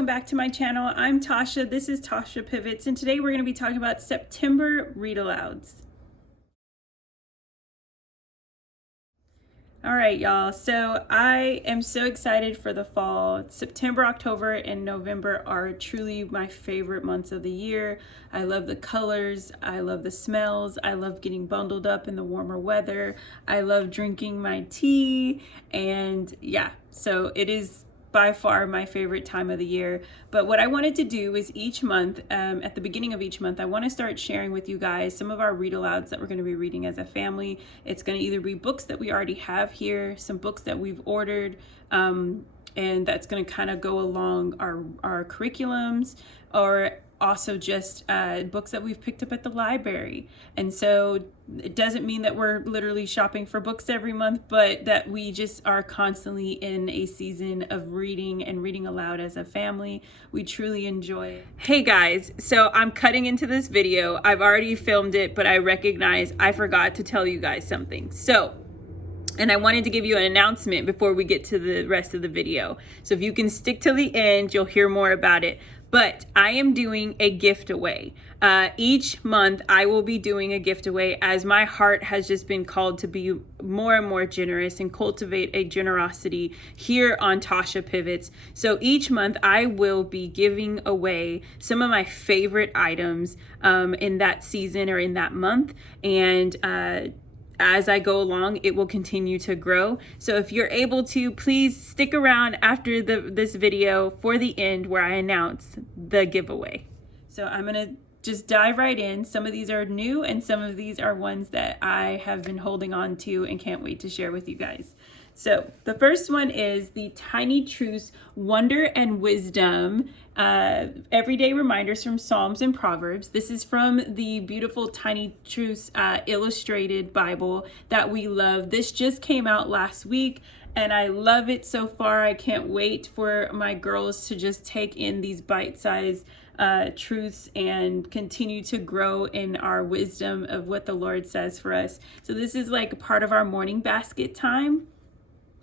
welcome back to my channel. I'm Tasha, this is Tasha Pivots, and today we're going to be talking about September read alouds. All right, y'all, so I am so excited for the fall. September, October, and November are truly my favorite months of the year. I love the colors, I love the smells, I love getting bundled up in the warmer weather, I love drinking my tea, and yeah, so it is by far my favorite time of the year. But what I wanted to do is each month, at the beginning of each month, I want to start sharing with you guys some of our read alouds that we're going to be reading as a family. It's going to either be books that we already have here, some books that we've ordered, and that's going to kind of go along our curriculums, or also just books that we've picked up at the library. And so it doesn't mean that we're literally shopping for books every month, but that we just are constantly in a season of reading and reading aloud as a family. We truly enjoy it. Hey guys, so I'm cutting into this video. I've already filmed it, but I recognize I forgot to tell you guys something. And I wanted to give you an announcement before we get to the rest of the video. So if you can stick till the end, you'll hear more about it. But I am doing a giftaway. Each month I will be doing a giftaway, as my heart has just been called to be more and more generous and cultivate a generosity here on Tasha Pivots. So each month I will be giving away some of my favorite items in that season or in that month. And as I go along, it will continue to grow. So if you're able to, please stick around after this video for the end where I announce the giveaway. So I'm gonna just dive right in. Some of these are new and some of these are ones that I have been holding on to and can't wait to share with you guys. So the first one is the Tiny Truce Wonder and Wisdom Everyday Reminders from Psalms and Proverbs. This is from the beautiful Tiny Truce illustrated Bible that we love. This just came out last week and I love it so far. I can't wait for my girls to just take in these bite-sized truths and continue to grow in our wisdom of what the Lord says for us. So this is like part of our morning basket time.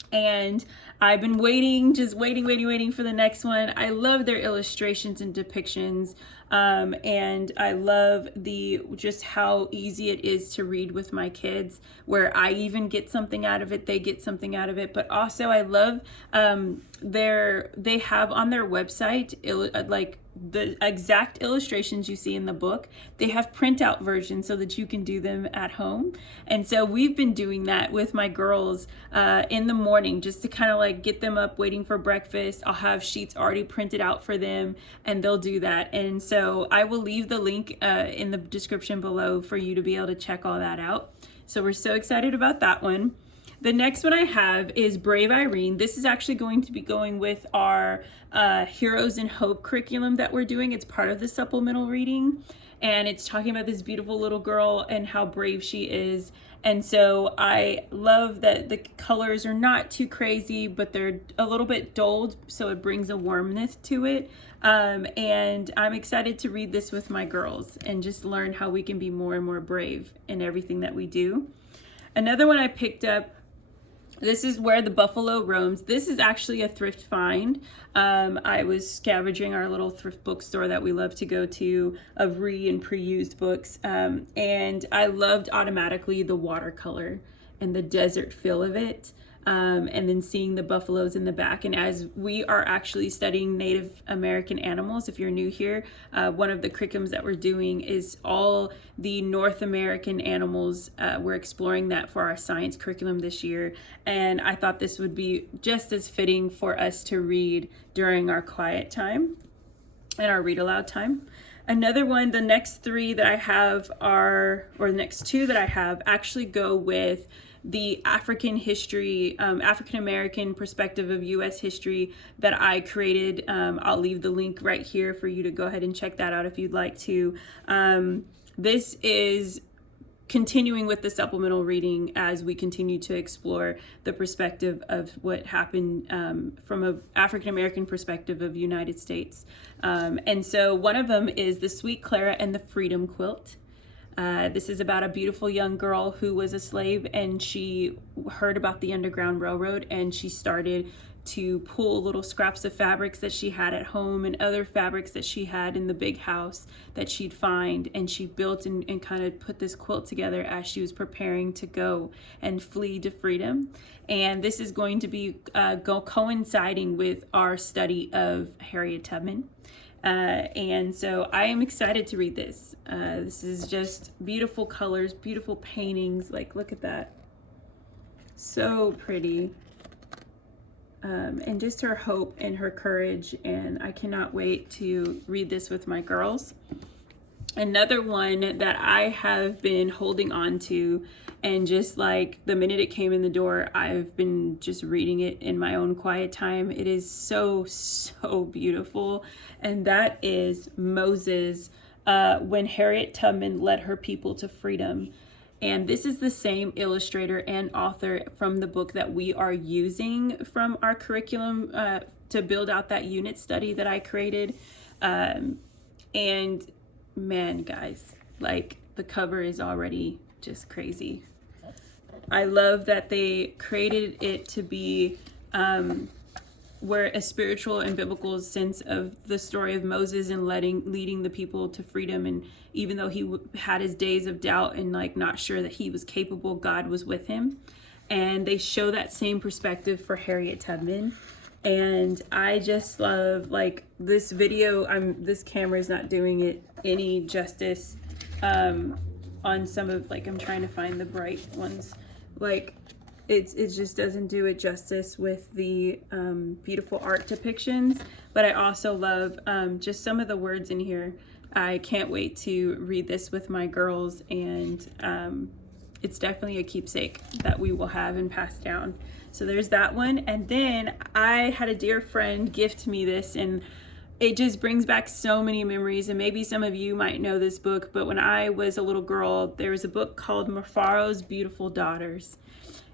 And I've been waiting for the next one. I love their illustrations and depictions. And I love just how easy it is to read with my kids, where I even get something out of it, they get something out of it. But also I love they have on their website like the exact illustrations you see in the book. They have printout versions so that you can do them at home. And so we've been doing that with my girls in the morning, just to kind of like get them up waiting for breakfast. I'll have sheets already printed out for them and they'll do that. And so I will leave the link in the description below for you to be able to check all that out. So we're so excited about that one. The next one I have is Brave Irene. This is actually going to be going with our Heroes in Hope curriculum that we're doing. It's part of the supplemental reading, and it's talking about this beautiful little girl and how brave she is. And so I love that the colors are not too crazy, but they're a little bit dulled, so it brings a warmness to it. And I'm excited to read this with my girls and just learn how we can be more and more brave in everything that we do. Another one I picked up, this is Where the Buffalo Roams. This is actually a thrift find. I was scavenging our little thrift bookstore that we love to go to of and pre-used books. And I loved automatically the watercolor and the desert feel of it. And then seeing the buffaloes in the back. And as we are actually studying Native American animals, if you're new here, one of the curriculums that we're doing is all the North American animals. We're exploring that for our science curriculum this year. And I thought this would be just as fitting for us to read during our quiet time and our read aloud time. Another one, the next three that I have the next two that I have actually go with the African history, African American perspective of U.S. history that I created. I'll leave the link right here for you to go ahead and check that out if you'd like to. This is continuing with the supplemental reading as we continue to explore the perspective of what happened from an African American perspective of the United States. And so one of them is The Sweet Clara and the Freedom Quilt. This is about a beautiful young girl who was a slave, and she heard about the Underground Railroad, and she started to pull little scraps of fabrics that she had at home and other fabrics that she had in the big house that she'd find, and she built and kind of put this quilt together as she was preparing to go and flee to freedom. And this is going to be coinciding with our study of Harriet Tubman. And so I am excited to read this. This is just beautiful colors, beautiful paintings. Like, look at that. So pretty. And just her hope and her courage. And I cannot wait to read this with my girls. Another one that I have been holding on to, and just like the minute it came in the door, I've been just reading it in my own quiet time. It is so, so beautiful. And that is Moses, when Harriet Tubman led her people to freedom. And this is the same illustrator and author from the book that we are using from our curriculum to build out that unit study that I created. And man, guys, like, the cover is already just crazy. I love that they created it to be where a spiritual and biblical sense of the story of Moses and leading the people to freedom. And even though he had his days of doubt and like not sure that he was capable, God was with him. And they show that same perspective for Harriet Tubman. And I just love, like, this video. This camera is not doing it any justice on some of, like, I'm trying to find the bright ones. Like, it just doesn't do it justice with the beautiful art depictions. But I also love just some of the words in here. I can't wait to read this with my girls, and it's definitely a keepsake that we will have and pass down. So there's that one. And then I had a dear friend gift me this, and it just brings back so many memories. And maybe some of you might know this book, but when I was a little girl, there was a book called Mafaro's Beautiful Daughters.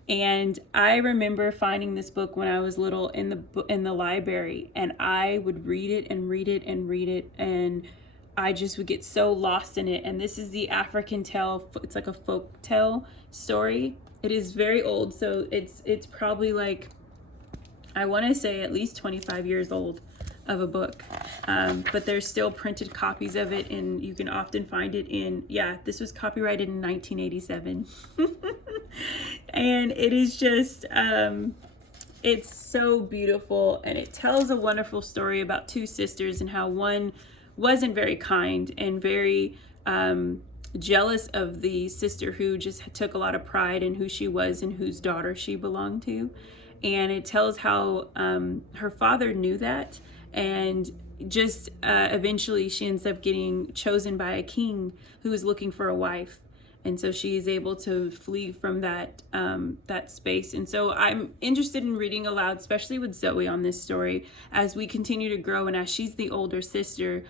And I remember finding this book when I was little in the library, and I would read it and read it and read it, and I just would get so lost in it. And this is the African tale. It's like a folk tale story. It is very old, so it's probably, like, I want to say at least 25 years old of a book. But there's still printed copies of it, and you can often find it in, this was copyrighted in 1987. And it is just, it's so beautiful, and it tells a wonderful story about two sisters and how one wasn't very kind and very jealous of the sister who just took a lot of pride in who she was and whose daughter she belonged to. And it tells how her father knew that, and just eventually she ends up getting chosen by a king who is looking for a wife. And so she is able to flee from that space. And so I'm interested in reading aloud, especially with Zoe, on this story as we continue to grow. And as she's the older sister,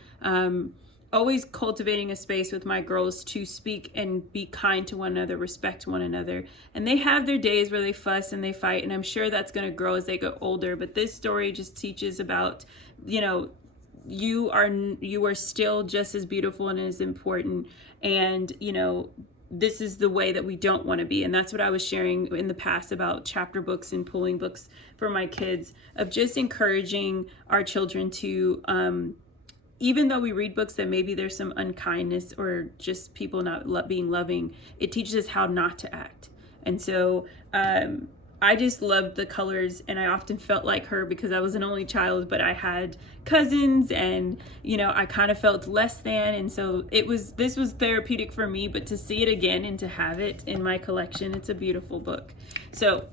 always cultivating a space with my girls to speak and be kind to one another, respect one another. And they have their days where they fuss and they fight, and I'm sure that's going to grow as they get older. But this story just teaches about, you are still just as beautiful and as important. And, this is the way that we don't want to be. And that's what I was sharing in the past about chapter books and pulling books for my kids, of just encouraging our children to, even though we read books that maybe there's some unkindness or just people not being loving, it teaches us how not to act. And so I just loved the colors, and I often felt like her because I was an only child, but I had cousins, and I kind of felt less than. And so this was therapeutic for me, but to see it again and to have it in my collection, it's a beautiful book. So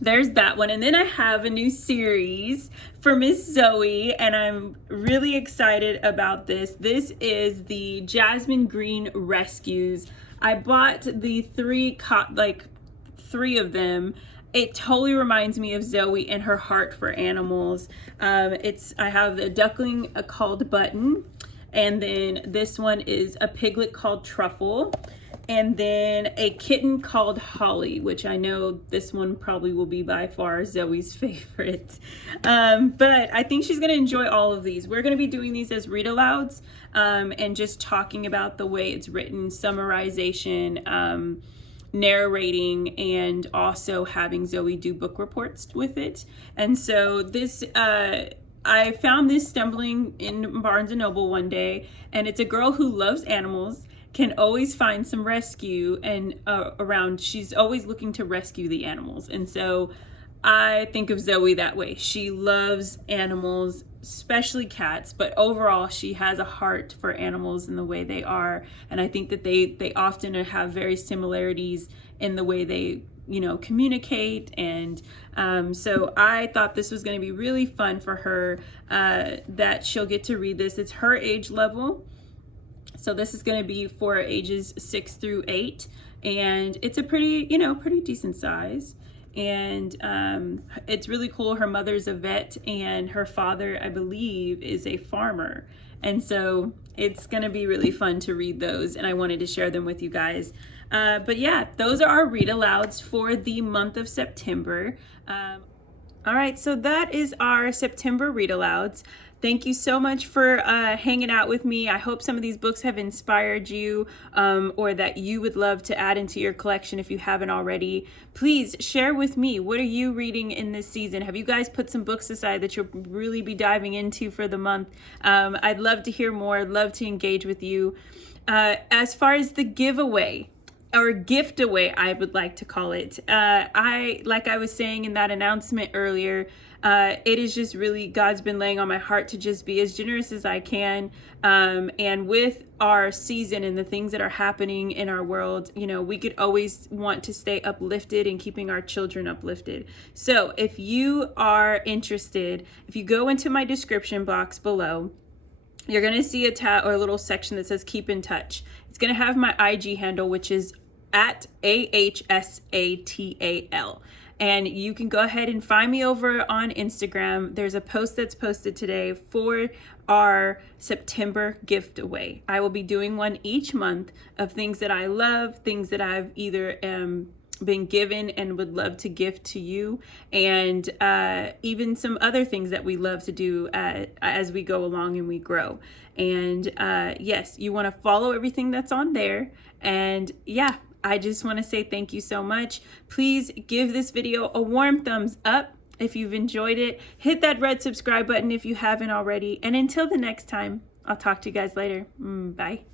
there's that one. And then I have a new series for Miss Zoe, and I'm really excited about this. This is the Jasmine Green Rescues. I bought the three of them. It totally reminds me of Zoe and her heart for animals. I have a duckling called Button, and then this one is a piglet called Truffle, and then a kitten called Holly, which I know this one probably will be by far Zoe's favorite. But I think she's going to enjoy all of these. We're going to be doing these as read alouds, and just talking about the way it's written, summarization, narrating and also having Zoe do book reports with it. And so this, I found this stumbling in Barnes & Noble one day, and it's a girl who loves animals, can always find some rescue and around. She's always looking to rescue the animals. And so I think of Zoe that way. She loves animals, especially cats, but overall she has a heart for animals and the way they are. And I think that they often have very similarities in the way they, you know, communicate. And so I thought this was going to be really fun for her, that she'll get to read this. It's her age level. So this is going to be for ages 6 through 8, and it's a pretty, you know, pretty decent size. And it's really cool. Her mother's a vet, and her father, I believe, is a farmer. And so it's going to be really fun to read those, and I wanted to share them with you guys. But yeah, those are our read alouds for the month of September. All right, so that is our September read alouds. Thank you so much for hanging out with me. I hope some of these books have inspired you, or that you would love to add into your collection if you haven't already. Please share with me, what are you reading in this season? Have you guys put some books aside that you'll really be diving into for the month? I'd love to hear more. I'd love to engage with you. As far as the giveaway, or giftaway, I would like to call it. Like I was saying in that announcement earlier, it is just really, God's been laying on my heart to just be as generous as I can. And with our season and the things that are happening in our world, you know, we could always want to stay uplifted and keeping our children uplifted. So if you are interested, if you go into my description box below, you're going to see a tab or a little section that says keep in touch. It's going to have my IG handle, which is at AHSATAL. And you can go ahead and find me over on Instagram. There's a post that's posted today for our September giftaway. I will be doing one each month of things that I love, things that I've either been given and would love to gift to you, and even some other things that we love to do as we go along and we grow. And yes, you want to follow everything that's on there. And yeah, I just want to say thank you so much. Please give this video a warm thumbs up if you've enjoyed it. Hit that red subscribe button if you haven't already. And until the next time, I'll talk to you guys later. Bye.